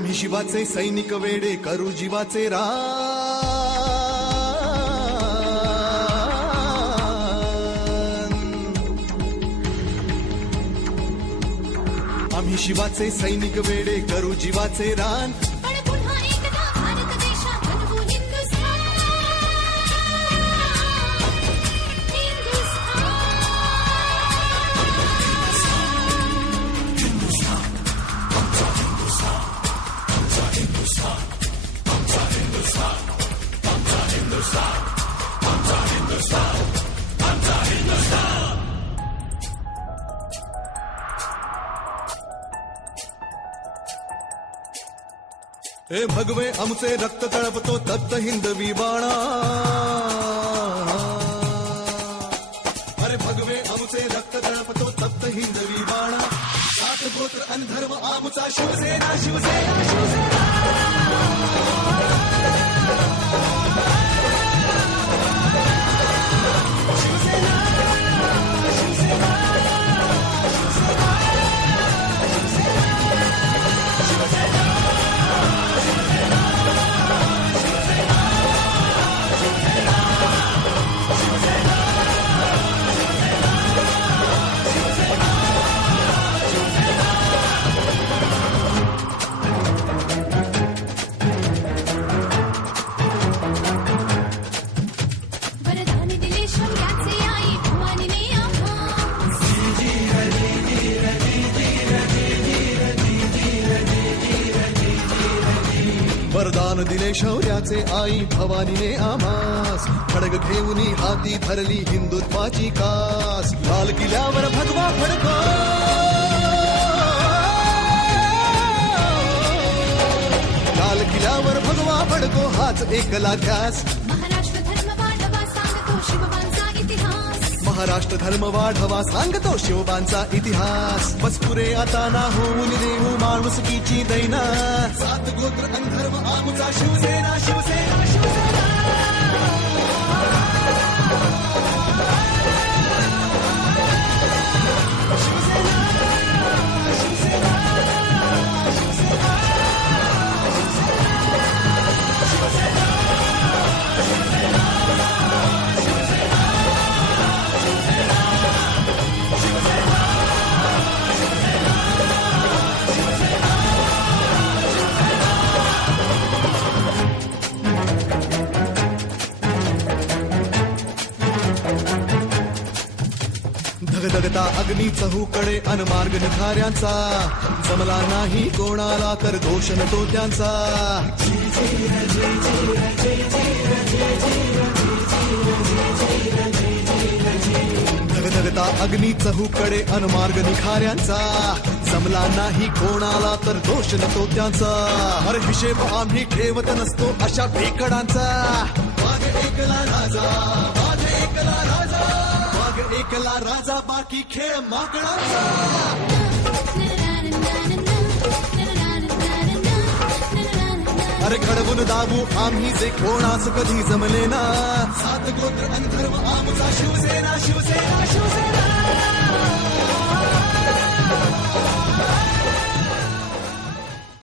आम्ही शिवाचे सैनिक वेडे करू जीवाचे रान आम्ही शिवाचे सैनिक वेडे करू जीवाचे रान हे भगवे आमचे रक्त तळपतो तप्त हिंदवी बाणा अरे भगवे आमचे रक्त तळपतो तप्त हिंदवी बाणा सात गोत्र आणि धर्म आमचा शिवसेना शिवसेना शिवसेना वरदान दिले शौर्याचे आई भवानीने आम्हास खडग घेऊनी हाती धरली हिंदुत्वाची कास लाल किल्ल्यावर भगवा फडको लाल किल्ल्यावर भगवा फडको हाच एकला ध्यास महाराष्ट्र धर्म वाढवा सांगतो शिवबांचा इतिहास बस पुरे आता ना होऊन देऊ माणुसकीची दैना सात गोत्र आणि धर्म आमचा शिवसेना शिवसेना शिवसेना धगधगता अग्नी चहूकडे अनमार्ग निखाऱ्यांचा जमला नाही कोणाला तर दोष नको त्यांचा धगधगता अग्नी चहूकडे अनमार्ग निखाऱ्यांचा जमला नाही कोणाला तर दोष नको त्यांचा हर हिशेब आम्ही ठेवत नसतो अशा भेकडांचा माझे एकला राजा माझे एकला राजा एकला राजा बाकी खेळ माकडांचा अरे घडवून दाबू आम्ही जे कोणास कधी जमले ना सात गोत्र आणि धर्म आमचा शिवसेना शिवसेना शिवसेना